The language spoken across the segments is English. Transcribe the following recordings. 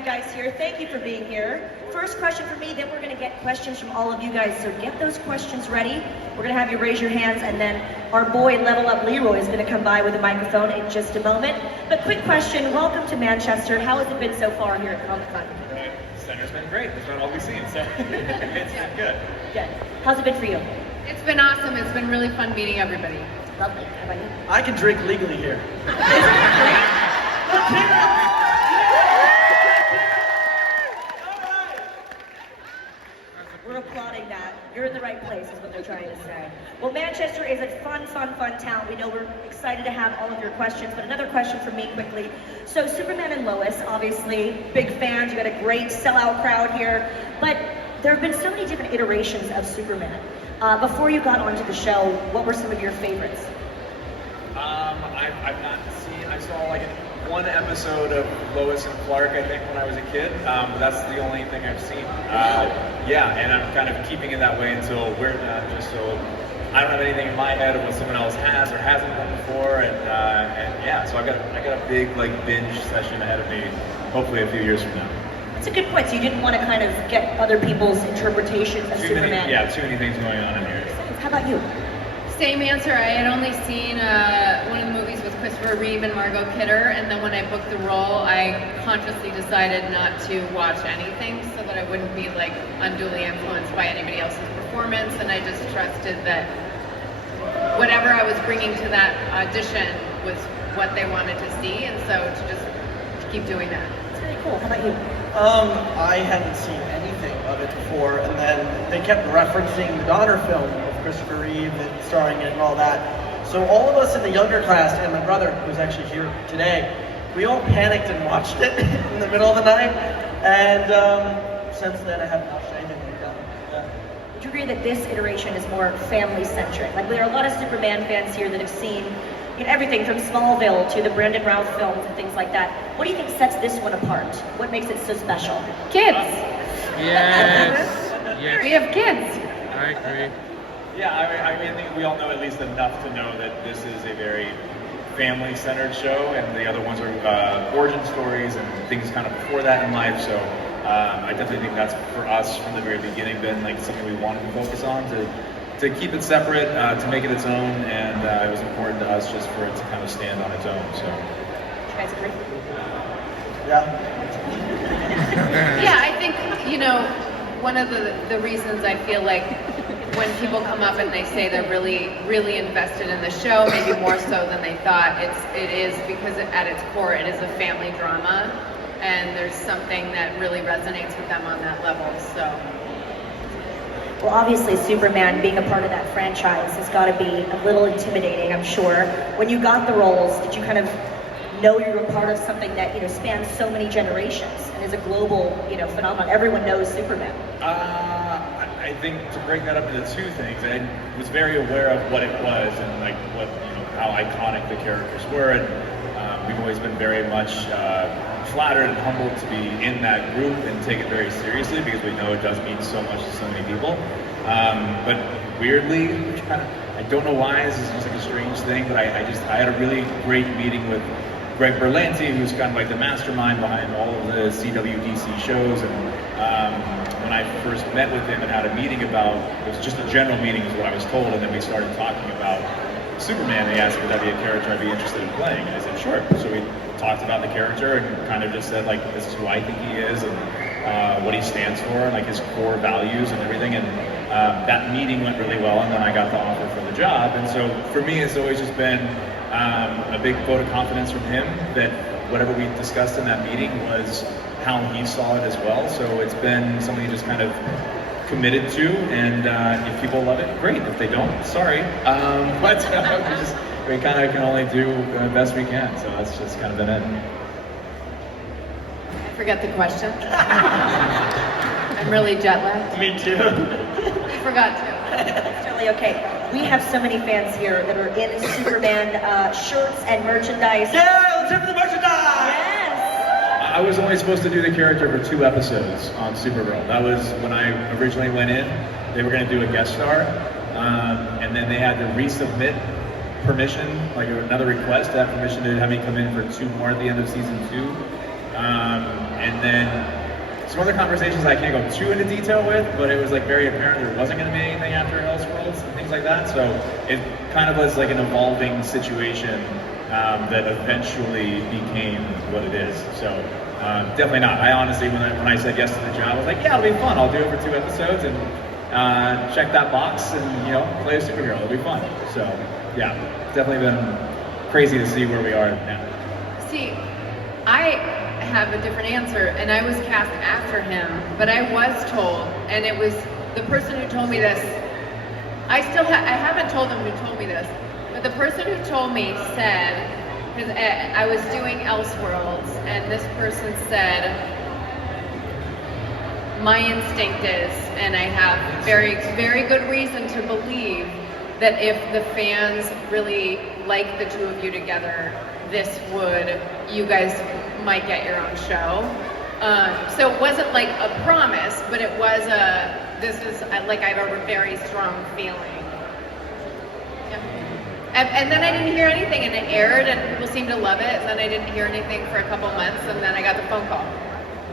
you guys here. Thank you for being here. First question for me, then we're going to get questions from all of you guys. So get those questions ready. We're going to have you raise your hands, and then our boy Level Up Leroy is going to come by with a microphone in just a moment. But quick question, welcome to Manchester. How has it been so far here at Comic-Con? The center's been great. That's about all we've seen, so it's been good. Good. How's it been for you? It's been awesome. It's been really fun meeting everybody. Lovely. How about you? I can drink legally here. We're applauding that. You're in the right place is what they're trying to say. Well, Manchester is a fun town. We know we're excited to have all of your questions, but another question from me quickly. So Superman and Lois, obviously, big fans. You got a great sellout crowd here, but there have been so many different iterations of Superman. Before you got onto the show, what were some of your favorites? I've not seen, I saw like one episode of Lois and Clark, I think, when I was a kid. But that's the only thing I've seen. Yeah, and I'm kind of keeping it that way until we're done, just so I don't have anything in my head of what someone else has or hasn't done before. And yeah, so I got a big like binge session ahead of me, hopefully a few years from now. That's a good point. So you didn't want to kind of get other people's interpretations of Superman. Too many things going on in here. How about you? Same answer. I had only seen one of the movies with Christopher Reeve and Margot Kidder, and then when I booked the role, I consciously decided not to watch anything so that I wouldn't be like unduly influenced by anybody else's performance, and I just trusted that whatever I was bringing to that audition was what they wanted to see, and so to keep doing that. That's really cool. How about you? I hadn't seen anything of it before, and then they kept referencing the Donner film of Christopher Reeve and starring it and all that. So all of us in the younger class, and my brother, who's actually here today, we all panicked and watched it in the middle of the night, and since then I haven't watched anything like that. Yeah. Would you agree that this iteration is more family-centric? Like, there are a lot of Superman fans here that have seen everything from Smallville to the Brandon Routh films and things like that. What do you think sets this one apart? What makes it so special? Kids! Yes! Yes. We have kids! I agree. Yeah, I think we all know at least enough to know that this is a very family-centered show, and the other ones are origin stories and things kind of before that in life. So I definitely think that's, for us from the very beginning, been like something we wanted to focus on, to keep it separate, to make it its own, and it was important to us just for it to kind of stand on its own. So. You guys agree? Yeah. Yeah, I think, one of the reasons I feel like when people come up and they say they're really invested in the show, maybe more so than they thought, it is because at its core it is a family drama, and there's something that really resonates with them on that level. So. Well, obviously, Superman being a part of that franchise has got to be a little intimidating, I'm sure. When you got the roles, did you kind of know you were part of something that spans so many generations and is a global phenomenon? Everyone knows Superman. I think to break that up into two things, I was very aware of what it was and like what how iconic the characters were, and we've always been very much flattered and humbled to be in that group and take it very seriously because we know it does mean so much to so many people. But weirdly, I don't know why, this is just like a strange thing, but I had a really great meeting with Greg Berlanti, who's kind of like the mastermind behind all of the CWDC shows, and when I first met with him and had a meeting about, it was just a general meeting is what I was told, and then we started talking about Superman, and he asked me if that'd be a character I'd be interested in playing, and I said sure. So we talked about the character and kind of just said like, this is who I think he is and what he stands for and like his core values and everything, and that meeting went really well, and then I got the offer for the job. And so for me, it's always just been a big vote of confidence from him that whatever we discussed in that meeting was how he saw it as well. So it's been something he just kind of committed to, and if people love it, great. If they don't, sorry. But we kind of can only do the best we can. So that's just kind of been it. I forget the question. I'm really jet lagged. Me too. I forgot to. It's totally okay. We have so many fans here that are in Superman shirts and merchandise. Yeah, let's hear for the merchandise! Yes! I was only supposed to do the character for 2 episodes on Supergirl. That was when I originally went in. They were going to do a guest star, and then they had to resubmit permission, like another request to have permission to have me come in for 2 more at the end of season 2. And then some other conversations I can't go too into detail with, but it was like very apparent there wasn't going to be anything after Elseworlds and things like that. So it kind of was like an evolving situation that eventually became what it is. So definitely not. I honestly, when I said yes to the job, I was like, yeah, it'll be fun. I'll do it for 2 episodes and check that box and, you know, play a superhero. It'll be fun. So yeah, definitely been crazy to see where we are now. See, I have a different answer, and I was cast after him, but I was told, and it was the person who told me this. I haven't told them who told me this, but the person who told me said, because I was doing Elseworlds, and this person said, my instinct is, and I have very, very good reason to believe that if the fans really like the two of you together, you guys might get your own show. So it wasn't like a promise, but it was like I have a very strong feeling. Yeah. And then I didn't hear anything, and it aired, and people seemed to love it, and then I didn't hear anything for a couple months, and then I got the phone call.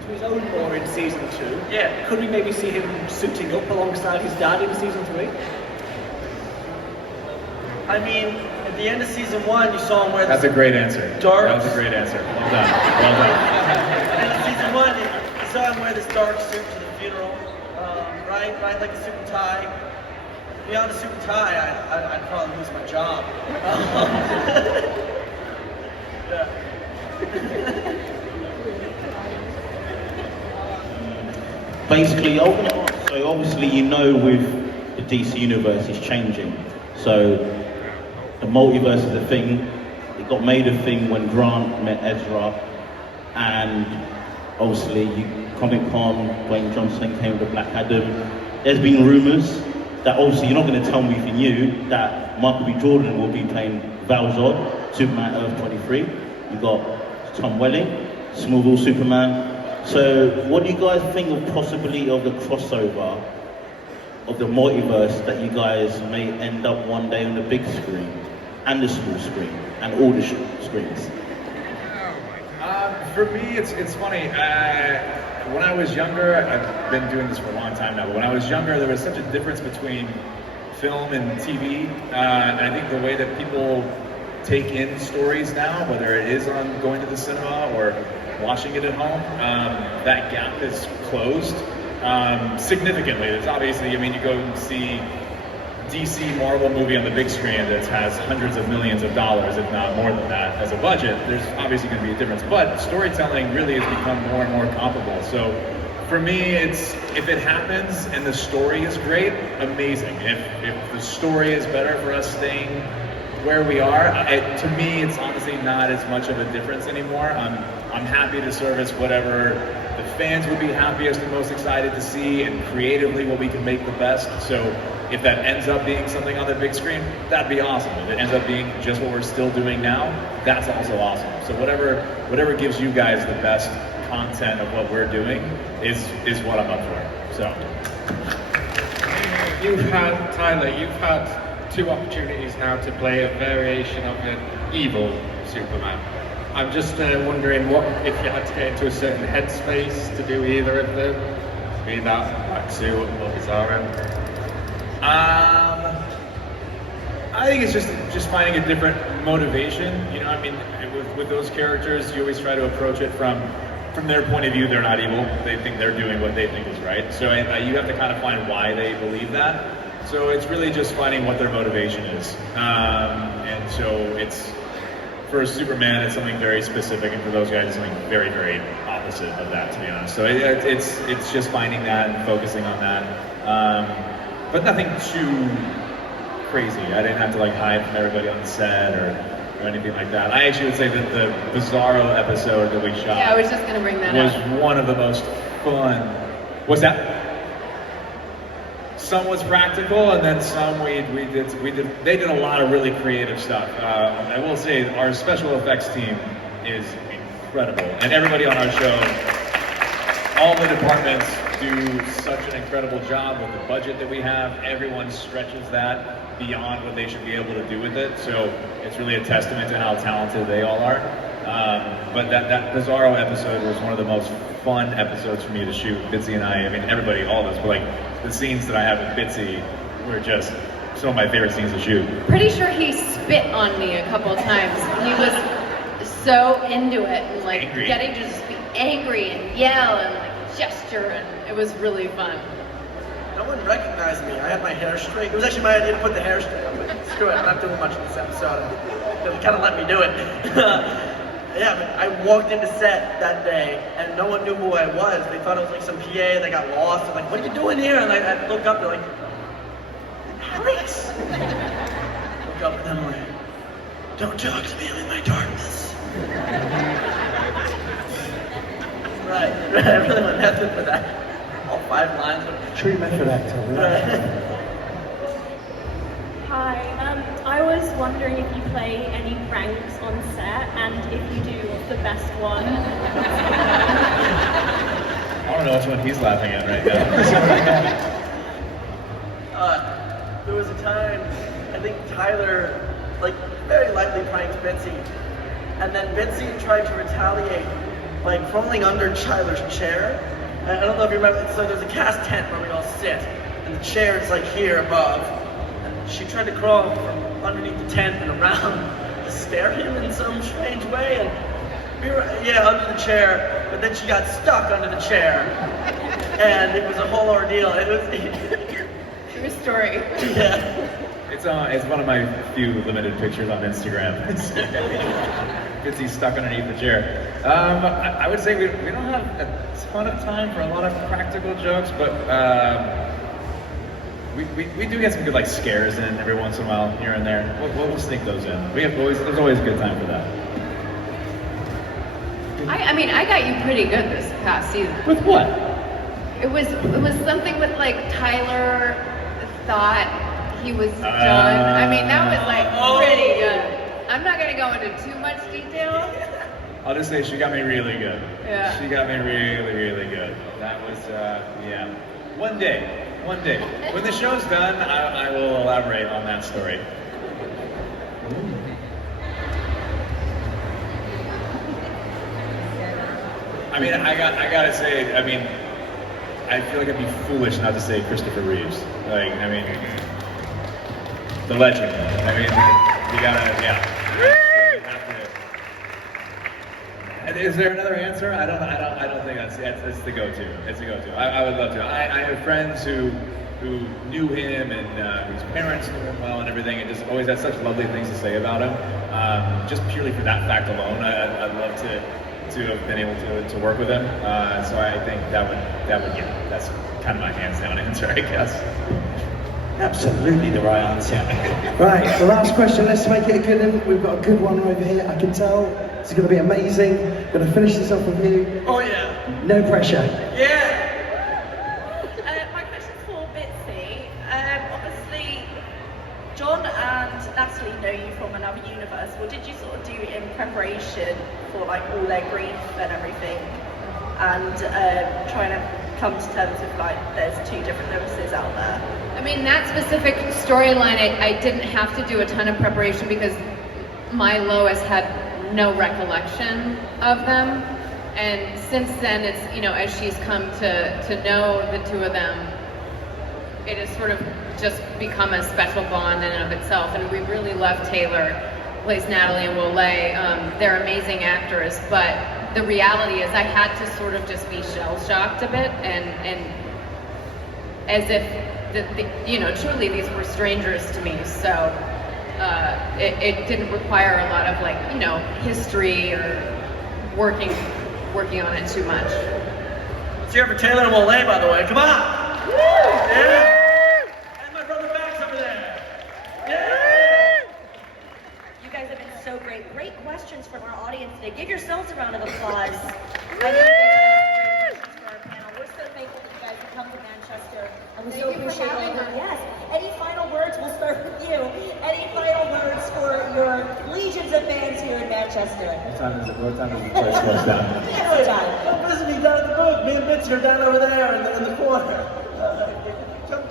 To his own more in season 2. Yeah. Could we maybe see him suiting up alongside his dad in season 3? I mean, at the end of season 1, you saw him wear That's a great answer. Dark. That was a great answer. Well done. Well done. And in season 1, you saw him wear this dark suit to the funeral, right? Right, like a suit and tie. Beyond a suit and tie, I'd probably lose my job. Yeah. Basically, I want to ask, so obviously you know with the DC universe is changing. So the multiverse is a thing. It got made a thing when Grant met Ezra, and obviously Comic-Con, Dwayne Johnson came with the Black Adam. There's been rumours that obviously you're not going to tell me if you knew that Michael B. Jordan will be playing Val Zod, Superman Earth 23. You got Tom Welling, Smallville Superman. So what do you guys think of possibility of the crossover of the multiverse that you guys may end up one day on the big screen and the small screen and all the screens? For me, it's funny. When I was younger, I've been doing this for a long time now, but when I was younger, there was such a difference between film and TV. And I think the way that people take in stories now, whether it is on going to the cinema or watching it at home, that gap is closed significantly. There's obviously, I mean, you go and see DC Marvel movie on the big screen that has hundreds of millions of dollars, if not more than that, as a budget. There's obviously going to be a difference, but storytelling really has become more and more comparable. So for me, it's if it happens and the story is great, amazing. If the story is better for us staying where we are, to me, it's honestly not as much of a difference anymore. I'm happy to service whatever the fans would be happiest and most excited to see, and creatively what we can make the best. So if that ends up being something on the big screen, that'd be awesome. If it ends up being just what we're still doing now, that's also awesome. So whatever gives you guys the best content of what we're doing is what I'm up for. So Tyler, you've had 2 opportunities now to play a variation of an evil Superman. I'm just wondering what if you had to get into a certain headspace to do either of them, be that Black Suit or Bizarro. I think it's just finding a different motivation. You know, I mean, with those characters, you always try to approach it from their point of view. They're not evil. They think they're doing what they think is right. So you have to kind of find why they believe that. So it's really just finding what their motivation is. And so it's, for Superman, it's something very specific, and for those guys, it's something very, very opposite of that, to be honest. So it's just finding that and focusing on that. But nothing too crazy. I didn't have to like hide from everybody on the set or anything like that. I actually would say that the Bizarro episode that we shot, Yeah, I was just going to bring that was up. one of the most fun. What's that? Some was practical, and then some we did. They did a lot of really creative stuff. I will say our special effects team is incredible, and everybody on our show, all the departments do such an incredible job with the budget that we have. Everyone stretches that beyond what they should be able to do with it. So it's really a testament to how talented they all are. But that Bizarro episode was one of the most fun episodes for me to shoot. Bitsie and I mean, everybody, all of us, but like the scenes that I have with Bitsie were just some of my favorite scenes to shoot. Pretty sure he spit on me a couple of times. He was so into it and like Angry. getting to just be angry and yell and like gesture, and it was really fun. No one recognized me. I had my hair straight. It was actually my idea to put the hair straight. I'm like, screw it, I'm not doing much in this episode. They kind of let me do it. Yeah, but I walked into set that day and no one knew who I was. They thought I was like some PA. They got lost. I'm like, what are you doing here? And I look up, they're like, Alex. Look up at them like, don't talk to me, I'm in my darkness. Right, I really went method for that. All 5 lines. True method actor. Right? Hi, I was wondering if you play any ranks on set, and if you do, what's the best one? I don't know which one he's laughing at right now. There was a time, I think Tyler, like, very lightly pranked Bitsie, and then Bitsie tried to retaliate by crawling under Tyler's chair. And I don't know if you remember, so there's a cast tent where we all sit, and the chair is like here above. She tried to crawl from underneath the tent and around to scare him in some strange way, and we were, under the chair, but then she got stuck under the chair, and it was a whole ordeal. It was... True story. Yeah. It's one of my few limited pictures on Instagram. Bitsie's stuck underneath the chair. I would say we don't have a ton of time for a lot of practical jokes, but we do get some good like scares in every once in a while, here and there. We'll sneak those in. There's always a good time for that. I mean, I got you pretty good this past season. With what? It was something with like Tyler thought he was John. I mean, that was like pretty good. I'm not gonna go into too much detail. I'll just say she got me really good. Yeah. She got me really, really good. That was, yeah. One day. When the show's done, I will elaborate on that story. I mean, I gotta say, I mean, I feel like I'd be foolish not to say Christopher Reeves. Like, I mean, the legend. I mean, you gotta, yeah. Is there another answer? I don't think that's the go-to. It's the go-to. I would love to. I have friends who knew him and whose parents knew him well and everything, and just always had such lovely things to say about him. Just purely for that fact alone, I'd love to have been able to work with him. So I think that would yeah, that's kind of my hands down answer, I guess. Absolutely the right answer. Right, the last question, let's make it a good one. We've got a good one over here, I can tell. It's going to be amazing. Going to finish this off with you. Oh yeah. No pressure. Yeah. My question's for Bitsie. Obviously, John and Natalie know you from another universe. What did you sort of do in preparation for like all their grief and everything? And trying to come to terms with like there's 2 different Loises out there. I mean, that specific storyline, I didn't have to do a ton of preparation because my Lois had no recollection of them. And since then, it's, you know, as she's come to know the 2 of them, it has sort of just become a special bond in and of itself. And we really love Taylor, plays Natalie and Wolay. They're amazing actors, but the reality is I had to sort of just be shell-shocked a bit and as if, you know, truly these were strangers to me. So it didn't require a lot of like, you know, history or working on it too much. Let's hear it for Taylor and Wolay, by the way. Come on! Yeah! And my brother Max over there. Yeah! You guys have been so great. Great questions from our audience today. Give yourselves a round of applause. I know you guys have great questions for our panel. We're so thankful that you guys have come to Manchester. And we so appreciate all of it. Yes. Any final words? We'll start with you. Any final words for your legions of fans here in Manchester? What time is it? What time is the place closed down? What time? Come visit me down at the booth. Me and Bitsie are down over there in the corner.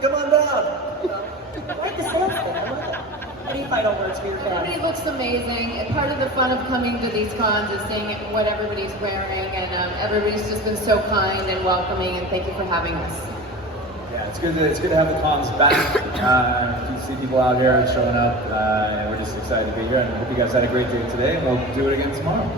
Come on down. I like the sales thing. I love it. Any final words for your fans? Everybody looks amazing. And part of the fun of coming to these cons is seeing what everybody's wearing, and everybody's just been so kind and welcoming, and thank you for having us. Yeah, it's good to have the cons back. You see people out here showing up, and we're just excited to be here. And I hope you guys had a great day today, and we'll do it again tomorrow.